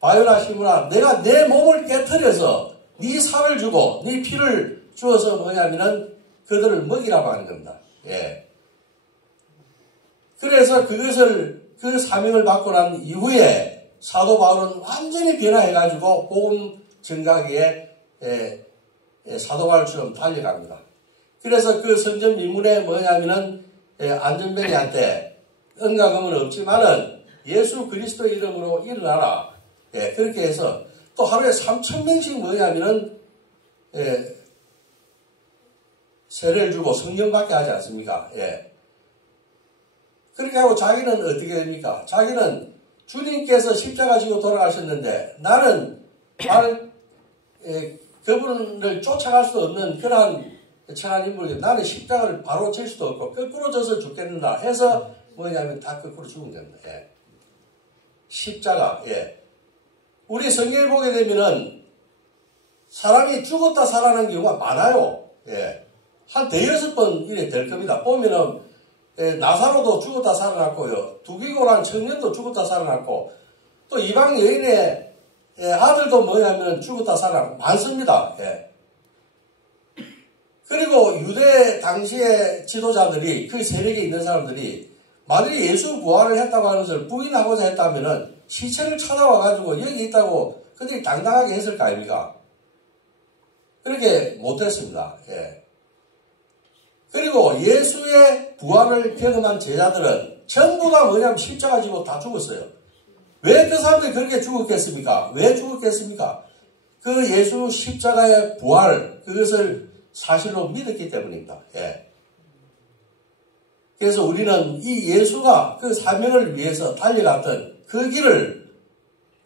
바요나 시므나 내가 내 몸을 깨트려서 네 살을 주고 네 피를 주어서 그들을 먹이라고 하는 겁니다. 예. 그래서 그 사명을 받고 난 이후에 사도 바울은 완전히 변화해가지고 복음 증가기에 사도 바울처럼 달려갑니다. 그래서 그 성전 미문에 안전뱅이한테 은가금은 없지만은 예수 그리스도 이름으로 일어나라. 예, 그렇게 해서 또 하루에 3,000명씩 세례를 주고 성령 받게 하지 않습니까? 예. 그렇게 하고 자기는 어떻게 됩니까? 자기는 주님께서 십자가 지고 돌아가셨는데 나는 그분을 쫓아갈 수 없는 그러한 천한 인물이 나는 십자가를 바로 질 수도 없고 거꾸로 져서 죽겠는다 해서 다 거꾸로 죽은 겁니다. 예. 십자가. 예. 우리 성경을 보게 되면은 사람이 죽었다 살아난 경우가 많아요. 예. 한 5-6번 이래 될 겁니다. 보면은 나사로도 죽었다 살아났고요. 두기고란 청년도 죽었다 살아났고 또 이방 여인의 아들도 죽었다 살아났고 많습니다. 예. 그리고 유대 당시의 지도자들이 그 세력에 있는 사람들이 만약에 예수 부활을 했다고 하는 것을 부인하고자 했다면은 시체를 찾아와가지고 여기 있다고 그들이 당당하게 했을 거 아닙니까? 그렇게 못했습니다. 예. 그리고 예수의 부활을 경험한 제자들은 전부 다 십자가 지고 다 죽었어요. 왜 그 사람들이 그렇게 죽었겠습니까? 왜 죽었겠습니까? 그 예수 십자가의 부활, 그것을 사실로 믿었기 때문입니다. 예. 그래서 우리는 이 예수가 그 사명을 위해서 달려갔던 그 길을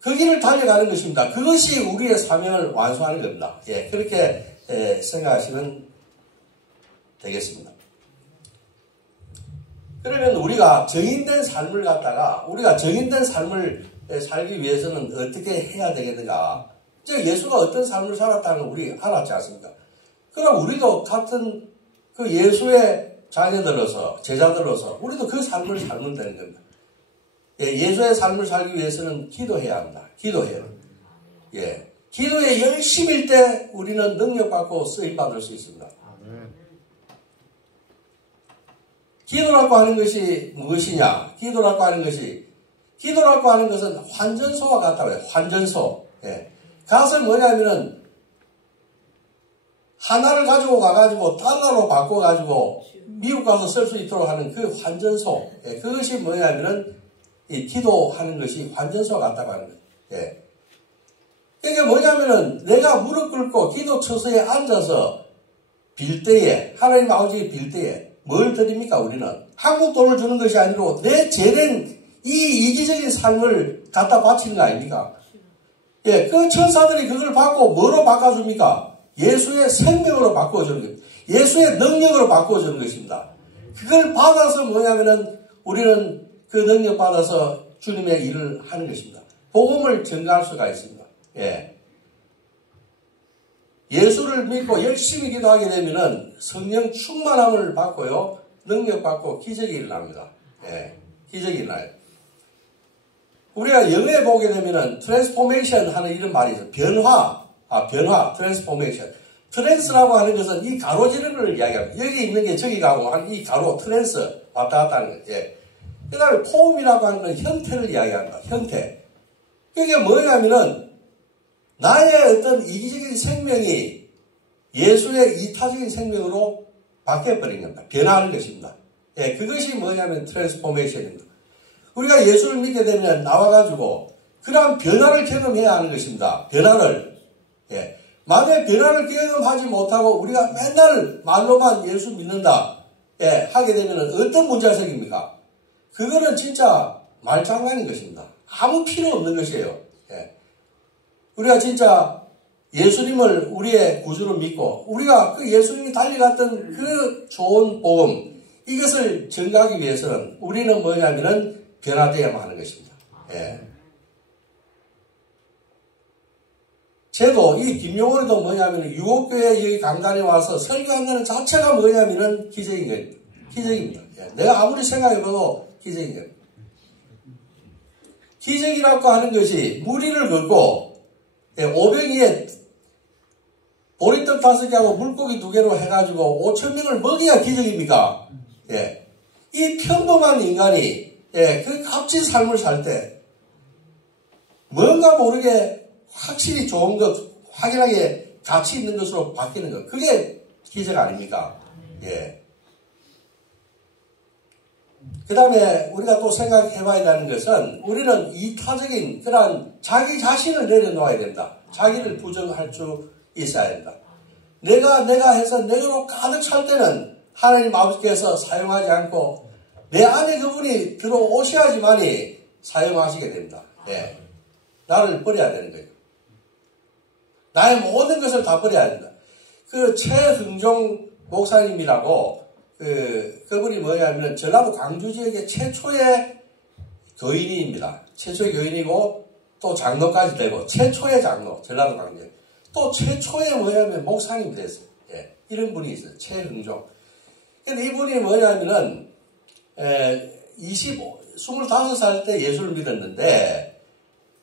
그 길을 달려가는 것입니다. 그것이 우리의 사명을 완수하는 겁니다. 예, 그렇게 생각하시면 되겠습니다. 그러면 우리가 정인된 삶을 갖다가 우리가 정인된 삶을 살기 위해서는 어떻게 해야 되겠는가? 즉 예수가 어떤 삶을 살았다는 걸 우리 알았지 않습니까? 그럼 우리도 같은 그 예수의 자녀들로서 제자들로서 우리도 그 삶을 살면 되는 겁니다. 예수의 삶을 살기 위해서는 기도해야 합니다. 기도해요. 예, 기도에 열심일 때 우리는 능력받고 쓰임받을 수 있습니다. 기도라고 하는 것이 무엇이냐? 기도라고 하는 것은 환전소와 같다고 해요. 환전소. 예. 그것은 뭐냐면은 하나를 가지고 가가지고 달러로 바꿔가지고 미국 가서 쓸 수 있도록 하는 그 환전소. 예. 그것이 뭐냐면은 이 기도하는 것이 환전소와 같다고 하는 거예요. 예. 이게 뭐냐면은 내가 무릎 꿇고 기도 처소에 앉아서 빌 때에 하나님 아버지께 빌 때에 뭘 드립니까? 우리는 한국 돈을 주는 것이 아니고 내 죄된 이 이기적인 삶을 갖다 바치는 거 아닙니까? 예, 그 천사들이 그걸 받고 뭐로 바꿔줍니까? 예수의 생명으로 바꿔주는 겁니다. 예수의 능력으로 바꿔주는 것입니다. 그걸 받아서 뭐냐면은 우리는 그 능력 받아서 주님의 일을 하는 것입니다. 복음을 전가할 수가 있습니다. 예. 예수를 믿고 열심히 기도하게 되면은 성령 충만함을 받고요. 능력 받고 기적이 일어납니다. 예. 기적이 일어나요. 우리가 영어에 보게 되면은 트랜스포메이션 하는 이런 말이 있어요. 변화, 트랜스포메이션. 트랜스라고 하는 것은 이 가로지르는 걸 이야기합니다. 여기 있는 게 저기 가고 한 이 가로 트랜스 왔다 갔다 하는 거예요. 예. 그 다음에 폼이라고 하는 건 형태를 이야기합니다. 형태. 그게 뭐냐면은 나의 어떤 이기적인 생명이 예수의 이타적인 생명으로 바뀌어버린 겁니다. 변화하는 것입니다. 예, 그것이 뭐냐면 트랜스포메이션입니다. 우리가 예수를 믿게 되면 나와가지고 그러한 변화를 경험해야 하는 것입니다. 변화를. 예. 만약에 변화를 경험하지 못하고 우리가 맨날 말로만 예수 믿는다. 예, 하게 되면 어떤 문제가 생깁니까? 그거는 진짜 말장난인 것입니다. 아무 필요 없는 것이에요. 예. 우리가 진짜 예수님을 우리의 구주로 믿고 우리가 그 예수님이 달려갔던 그 좋은 복음 이것을 전가하기 위해서는 우리는 뭐냐면은 변화되어야만 하는 것입니다. 예. 저도 이 김용원에도 뭐냐면 유목교회 여기 강단에 와서 설교한다는 자체가 뭐냐면은 기적인 거예요. 기적입니다. 예. 내가 아무리 생각해봐도 기적인 거예요. 기적이라고 하는 것이 무리를 걷고 500이에 보리떡 5개하고 물고기 2개로 해가지고 5,000명을 먹여야 기적입니까? 예. 이 평범한 인간이 그 값진 삶을 살 때 뭔가 모르게 확실히 좋은 것, 확연하게 가치 있는 것으로 바뀌는 것. 그게 기적 아닙니까? 예. 그 다음에 우리가 또 생각해 봐야 되는 것은 우리는 이타적인 그런 자기 자신을 내려놓아야 된다. 자기를 부정할 수 있어야 된다. 내가 해서 내가로 가득 찰 때는 하나님 아버지께서 사용하지 않고 내 안에 그분이 들어오셔야지만이 사용하시게 됩니다. 예. 나를 버려야 되는 거예요. 나의 모든 것을 다 버려야 된다. 그 최흥종 목사님이라고 그분이 뭐냐면 전라도 광주 지역의 최초의 교인입니다. 최초의 교인이고 또 장로까지 되고 최초의 장로 전라도 광주 또 최초의 뭐냐면 목사님이 됐어요. 예, 이런 분이 있어요. 최흥종. 근데 이분이 뭐냐면은 25살 때 예수를 믿었는데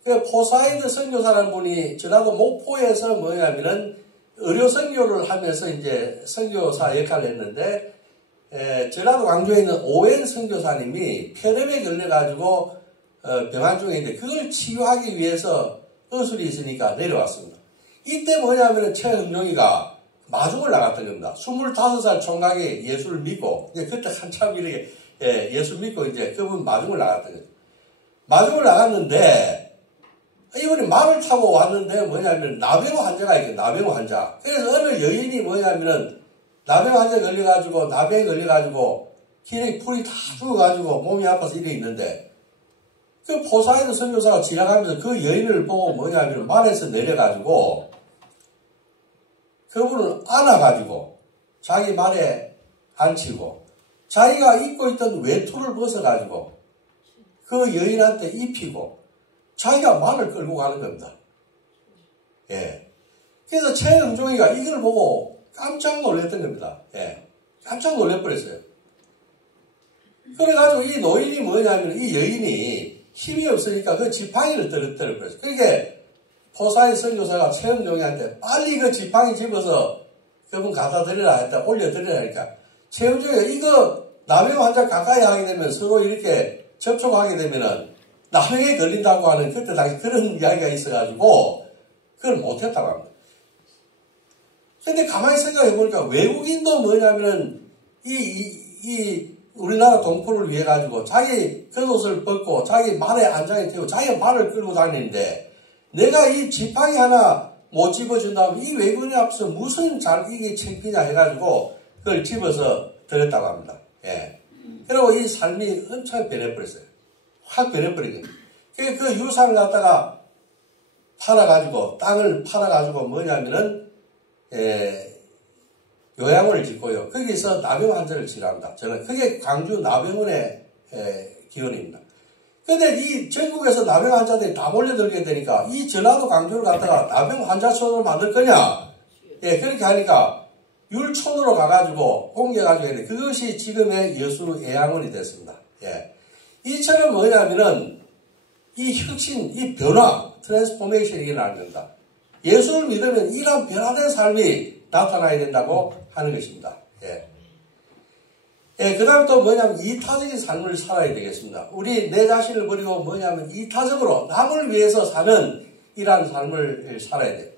그 포사이드 선교사라는 분이 전라도 목포에서 뭐냐면은 의료 선교를 하면서 이제 선교사 역할을 했는데 전라도 광주에 있는 오웬 선교사님이 폐렴에 걸려가지고 병환 중에 있는데 그걸 치유하기 위해서 의술이 있으니까 내려왔습니다. 이때 뭐냐면은 최흥종이가 마중을 나갔던 겁니다. 25살 총각이 예수를 믿고 그때 한참 이렇게 예수 믿고 이제 그분 마중을 나갔던 거죠. 마중을 나갔는데 이분이 말을 타고 왔는데 뭐냐면 나병 환자가 있거든요. 나병 환자. 그래서 어느 여인이 뭐냐면은 나병 환자에 걸려가지고 나병에 걸려가지고 기력이 풀이 다 죽어가지고 몸이 아파서 이래 있는데 그 포사이드 선교사가 지나가면서 그 여인을 보고 뭐냐면 말에서 내려가지고 그분을 안아가지고 자기 말에 앉히고 자기가 입고 있던 외투를 벗어가지고 그 여인한테 입히고 자기가 말을 끌고 가는 겁니다. 예. 그래서 최영종이가 이걸 보고 깜짝 놀랐던 겁니다. 예. 깜짝 놀래버렸어요. 그래가지고 이 노인이 뭐냐면 이 여인이 힘이 없으니까 그 지팡이를 떨어뜨려버렸어요. 그러니까 포사의 선교사가 최영종이한테 빨리 그 지팡이 집어서 그분 갖다 드리라 했다, 올려드리라 하니까 최영종이가 이거 남의 환자 가까이 하게 되면 서로 이렇게 접촉하게 되면은 남에게 걸린다고 하는 그때 당시 그런 이야기가 있어가지고 그걸 못했다고 합니다. 근데 가만히 생각해 보니까 외국인도 뭐냐면은 우리나라 동포를 위해 가지고 자기 겉옷을 벗고 자기 말에 안장에 태우고 자기 말을 끌고 다니는데 내가 이 지팡이 하나 못 집어준다면 이 외국인 앞에서 무슨 이게 창피냐 해가지고 그걸 집어서 드렸다고 합니다. 예. 그리고 이 삶이 엄청 변해버렸어요. 확 변해버리거든요. 그 유산을 갖다가 팔아가지고, 땅을 팔아가지고 뭐냐면은, 요양원을 짓고요. 거기서 나병 환자를 치료합니다. 저는 그게 광주 나병원의 기원입니다. 근데 이 전국에서 나병 환자들이 다 몰려들게 되니까 이 전라도 광주를 갖다가 나병 환자촌으로 만들 거냐? 예, 그렇게 하니까 율촌으로 가가지고 옮겨가지고 했는데 그것이 지금의 여수 애양원이 됐습니다. 예. 이처럼 뭐냐면은 이 혁신, 이 변화, 트랜스포메이션이 일어나는 겁니다. 예수를 믿으면 이런 변화된 삶이 나타나야 된다고 하는 것입니다. 예. 예, 그 다음에 또 뭐냐면 이타적인 삶을 살아야 되겠습니다. 우리 내 자신을 버리고 뭐냐면 이타적으로 남을 위해서 사는 이러한 삶을 살아야 돼요.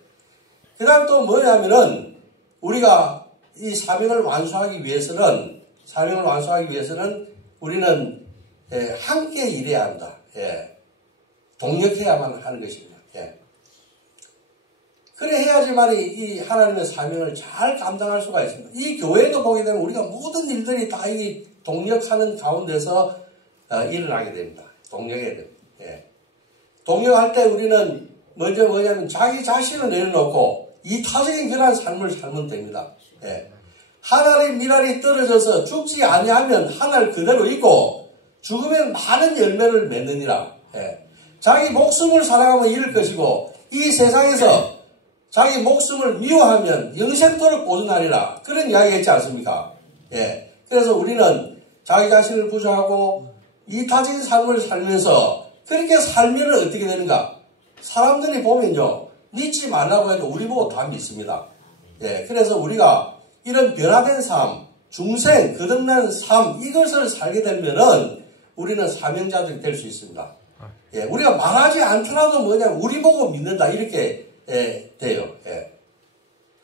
그 다음에 또 뭐냐면은 우리가 이 사명을 완수하기 위해서는 우리는 함께 일해야 한다. 예. 동력해야만 하는 것입니다. 예. 그래 해야지만 이 하나님의 사명을 잘 감당할 수가 있습니다. 이 교회도 보게 되면 우리가 모든 일들이 다 이 동력하는 가운데서 일어나게 됩니다. 동력해야 됩니다. 예. 동력할 때 우리는 먼저 뭐냐면 자기 자신을 내려놓고 이타적인 그러한 삶을 살면 됩니다. 예. 하늘의 미랄이 떨어져서 죽지 아니하면 하늘 그대로 있고 죽으면 많은 열매를 맺느니라. 예. 자기 목숨을 사랑하면 잃을 것이고 이 세상에서 자기 목숨을 미워하면 영생토록 보존하리라. 그런 이야기 했지 않습니까? 예. 그래서 우리는 자기 자신을 부정하고 이타적인 삶을 살면서 그렇게 살면 어떻게 되는가? 사람들이 보면요. 믿지 말라고 해도 우리 보고 다 믿습니다. 예. 그래서 우리가 이런 변화된 삶, 중생, 거듭난 삶, 이것을 살게 되면은 우리는 사명자들이 될 수 있습니다. 예. 우리가 말하지 않더라도 뭐냐면 우리 보고 믿는다. 이렇게 돼요. 예.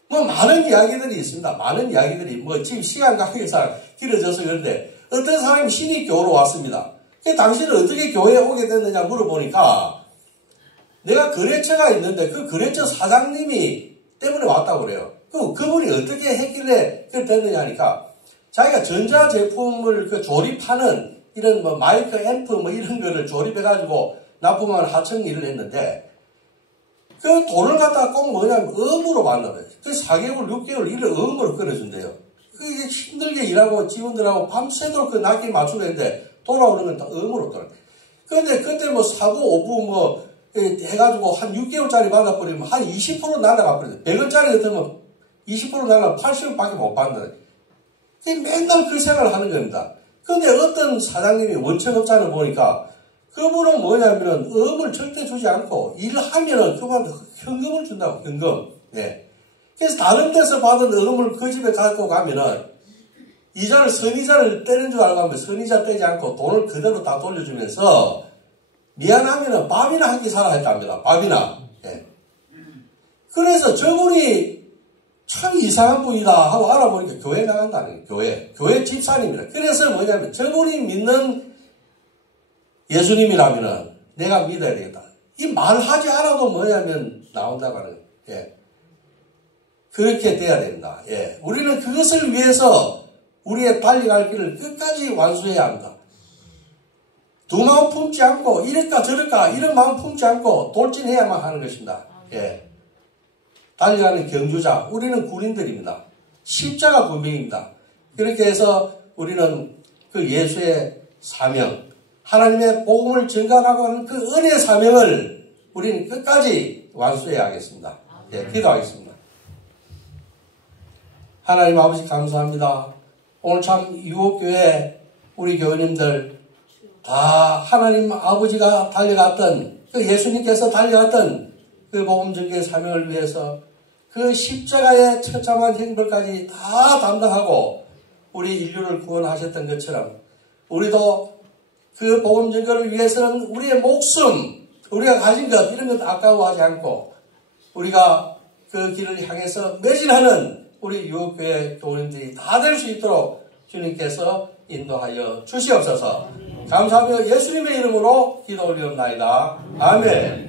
뭐 많은 이야기들이 있습니다. 많은 이야기들이 뭐 지금 시간 관계상 길어져서 그런데 어떤 사람이 신입 교우로 왔습니다. 당신은 어떻게 교회에 오게 됐느냐 물어보니까 내가 거래처가 있는데 그 거래처 사장님이 때문에 왔다고 그래요. 그분이 어떻게 했길래 그렇게 됐느냐 하니까 자기가 전자제품을 조립하는 이런 뭐 마이크 앰프 뭐 이런 거를 조립해가지고 납품하는 하청 일을 했는데 그 돈을 갖다가 꼭 뭐냐면 음으로 만나요. 그 4개월, 6개월 일을 음으로 끊어준대요. 그게 힘들게 일하고 직원들하고 밤새도록 그 낚기 맞추고 했는데 돌아오는 건 다 음으로 돌아요. 그런데 그때 뭐 사고 오부 뭐 해가지고 한 6개월짜리 받아버리면 한 20% 날아가 버려요. 100원짜리 같으면 20% 날아가면 80원밖에 못 받는다. 맨날 그 생각을 하는 겁니다. 그런데 어떤 사장님이 원청업자를 보니까 그분은 뭐냐면은 음을 절대 주지 않고 일하면은 그분한테 현금을 준다고, 현금. 예. 그래서 다른 데서 받은 음을 그 집에 갖고 가면은 이자를, 선이자를 떼는 줄 알고 하면 선이자 떼지 않고 돈을 그대로 다 돌려주면서 미안하면은 밥이나 한 끼 사라 했답니다. 밥이나. 예. 그래서 저분이 참 이상한 분이다 하고 알아보니까 교회 나간다는 거예요. 교회 집사님이라. 그래서 뭐냐면 저분이 믿는 예수님이라면은 내가 믿어야 되겠다. 이 말하지 않아도 뭐냐면 나온다고 하는 거예요. 예. 그렇게 돼야 된다. 예. 우리는 그것을 위해서 우리의 달려갈 길을 끝까지 완수해야 한다. 두 마음 품지 않고 이럴까 저럴까 이런 마음 품지 않고 돌진해야만 하는 것입니다. 예. 달려가는 경주자, 우리는 군인들입니다. 십자가 군병입니다. 그렇게 해서 우리는 그 예수의 사명, 하나님의 복음을 전가하고 하는 그 은혜의 사명을 우리는 끝까지 완수해야 하겠습니다. 예, 기도하겠습니다. 하나님 아버지 감사합니다. 오늘 참 유옥교회 우리 교우님들 다 하나님 아버지가 달려갔던 그 예수님께서 달려갔던 그 복음 전개의 사명을 위해서 그 십자가의 처참한 형벌까지 다 담당하고 우리 인류를 구원하셨던 것처럼 우리도 그 복음 전개를 위해서는 우리의 목숨, 우리가 가진 것 이런 것 아까워하지 않고 우리가 그 길을 향해서 매진하는 우리 유옥교회 교우님들이 다 될 수 있도록 주님께서 인도하여 주시옵소서. 감사하며 예수님의 이름으로 기도 올리옵나이다. 아멘.